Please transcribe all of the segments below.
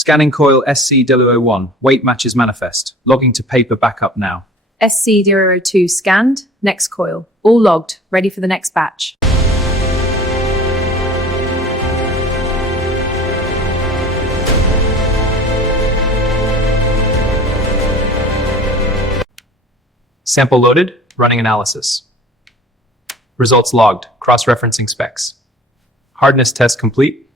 Scanning coil SC001. Weight matches manifest. Logging to paper backup now. SC002 scanned. Next coil. All logged. Ready for the next batch. Sample loaded. Running analysis. Results logged. Cross-referencing specs. Hardness test complete.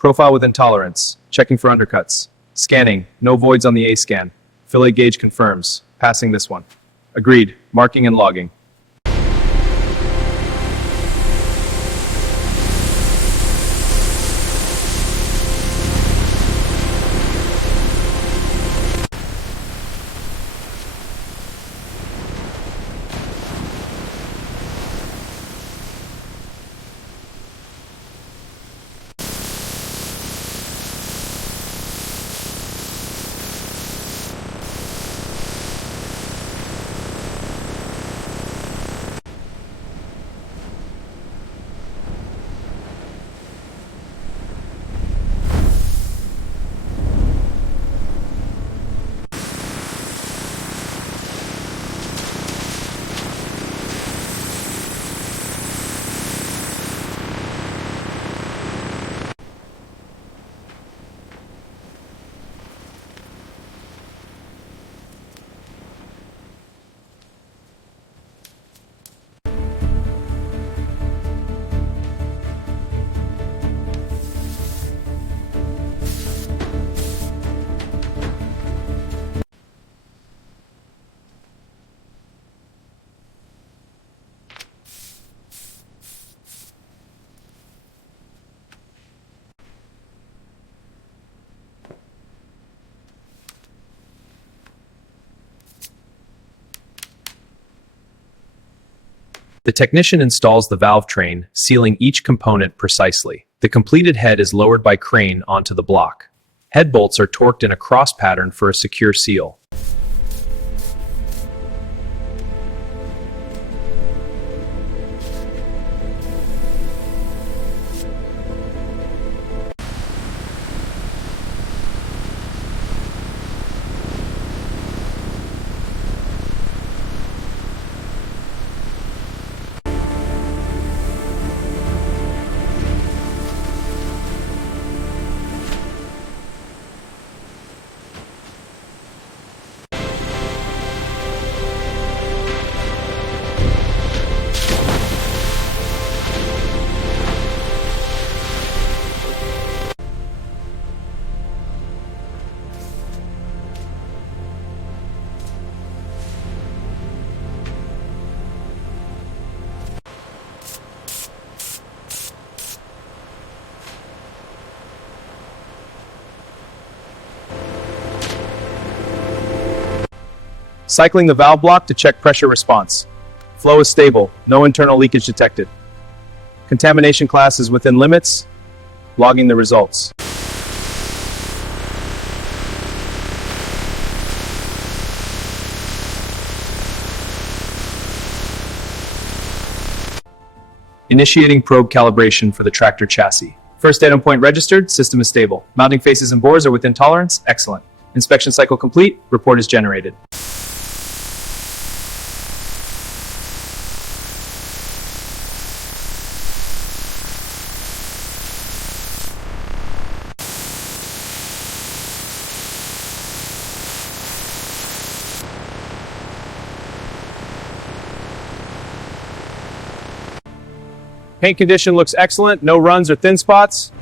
Profile with intolerance. Checking for undercuts. Scanning. No voids on the A scan. Fillet gauge confirms. Passing this one. Agreed. Marking and logging. The technician installs the valve train, sealing each component precisely. The completed head is lowered by crane onto the block. Head bolts are torqued in a cross pattern for a secure seal. Cycling the valve block to check pressure response. Flow is stable, no internal leakage detected. Contamination class is within limits. Logging the results. Initiating probe calibration for the tractor chassis. First datum point registered, system is stable. Mounting faces and bores are within tolerance, excellent. Inspection cycle complete, report is generated. Paint condition looks excellent, no runs or thin spots.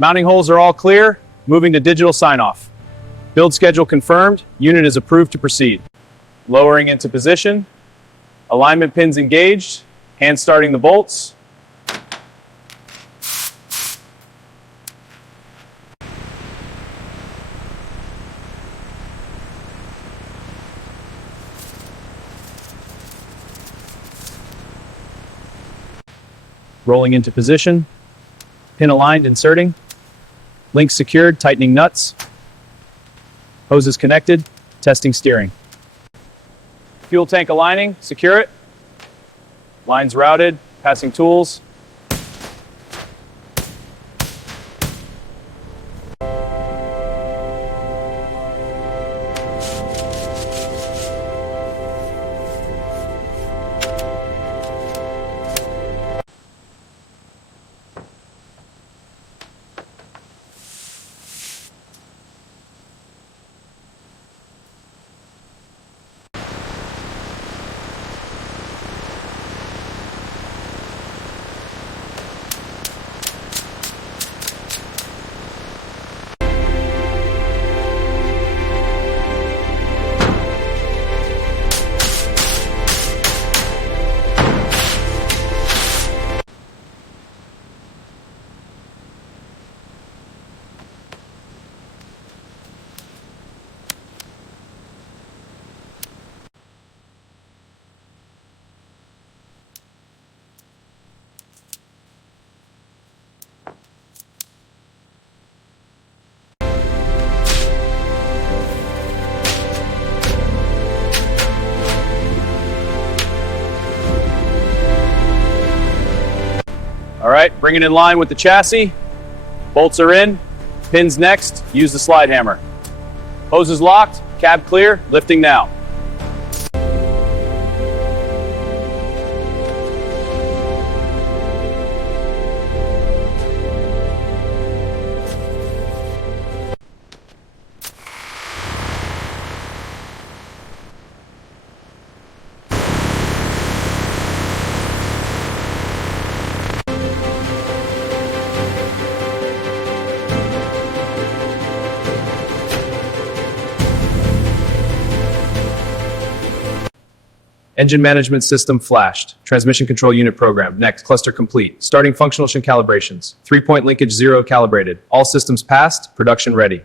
Mounting holes are all clear, moving to digital sign-off. Build schedule confirmed, unit is approved to proceed. Lowering into position, alignment pins engaged, hand starting the bolts. Rolling into position, pin aligned, inserting, links secured, tightening nuts, hoses connected, testing steering. Fuel tank aligning, secure it, lines routed, passing tools. All right, bring it in line with the chassis. Bolts are in, pins next, use the slide hammer. Hoses locked, cab clear, lifting now. Engine management system flashed. Transmission control unit programmed. Next, cluster complete. Starting functional calibrations. 3-point linkage 0 calibrated. All systems passed. Production ready.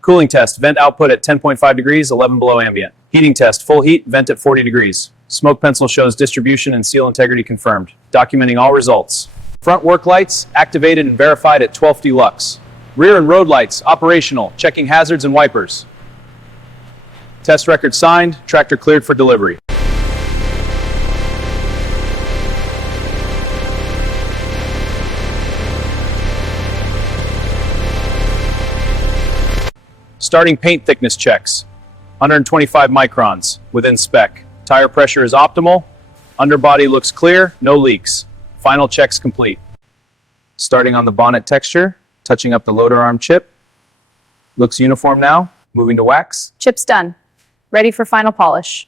Cooling test. Vent output at 10.5 degrees, 11 below ambient. Heating test. Full heat. Vent at 40 degrees. Smoke pencil shows distribution and seal integrity confirmed. Documenting all results. Front work lights, activated and verified at 12 lux. Rear and road lights, operational, checking hazards and wipers. Test record signed, tractor cleared for delivery. Starting paint thickness checks. 125 microns, within spec. Tire pressure is optimal. Underbody looks clear, no leaks. Final checks complete. Starting on the bonnet texture, touching up the loader arm chip. Looks uniform now, moving to wax. Chip's done. Ready for final polish.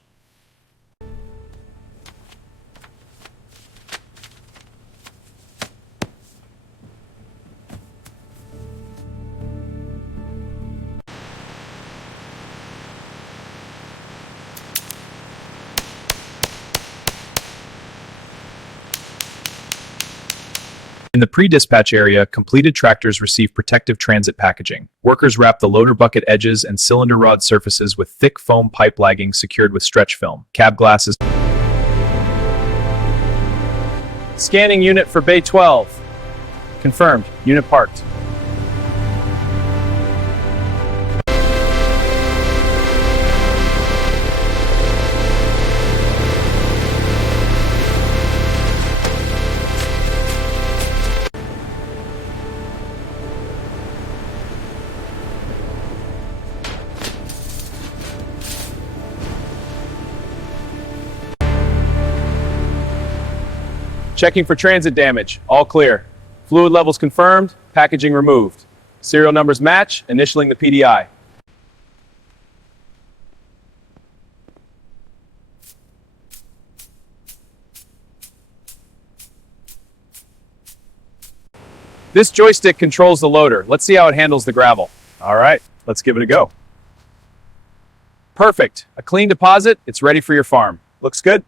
In the pre-dispatch area, completed tractors receive protective transit packaging. Workers wrap the loader bucket edges and cylinder rod surfaces with thick foam pipe lagging secured with stretch film. Cab glasses. Scanning unit for Bay 12. Confirmed. Unit parked. Checking for transit damage. All clear. Fluid levels confirmed. Packaging removed. Serial numbers match, initialing the PDI. This joystick controls the loader. Let's see how it handles the gravel. All right, let's give it a go. Perfect. A clean deposit. It's ready for your farm. Looks good.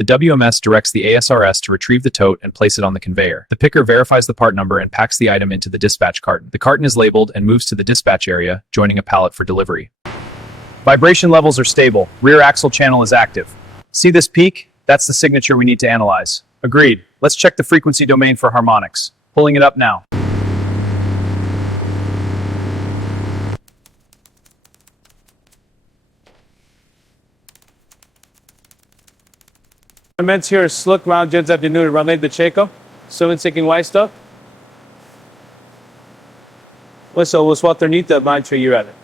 The WMS directs the ASRS to retrieve the tote and place it on the conveyor. The picker verifies the part number and packs the item into the dispatch carton. The carton is labeled and moves to the dispatch area, joining a pallet for delivery. Vibration levels are stable. Rear axle channel is active. See this peak? That's the signature we need to analyze. Agreed. Let's check the frequency domain for harmonics. Pulling it up now. Here sluk round jens at the new ramay the checo. So in seeking white stuff. So was what there need to mind to you at it.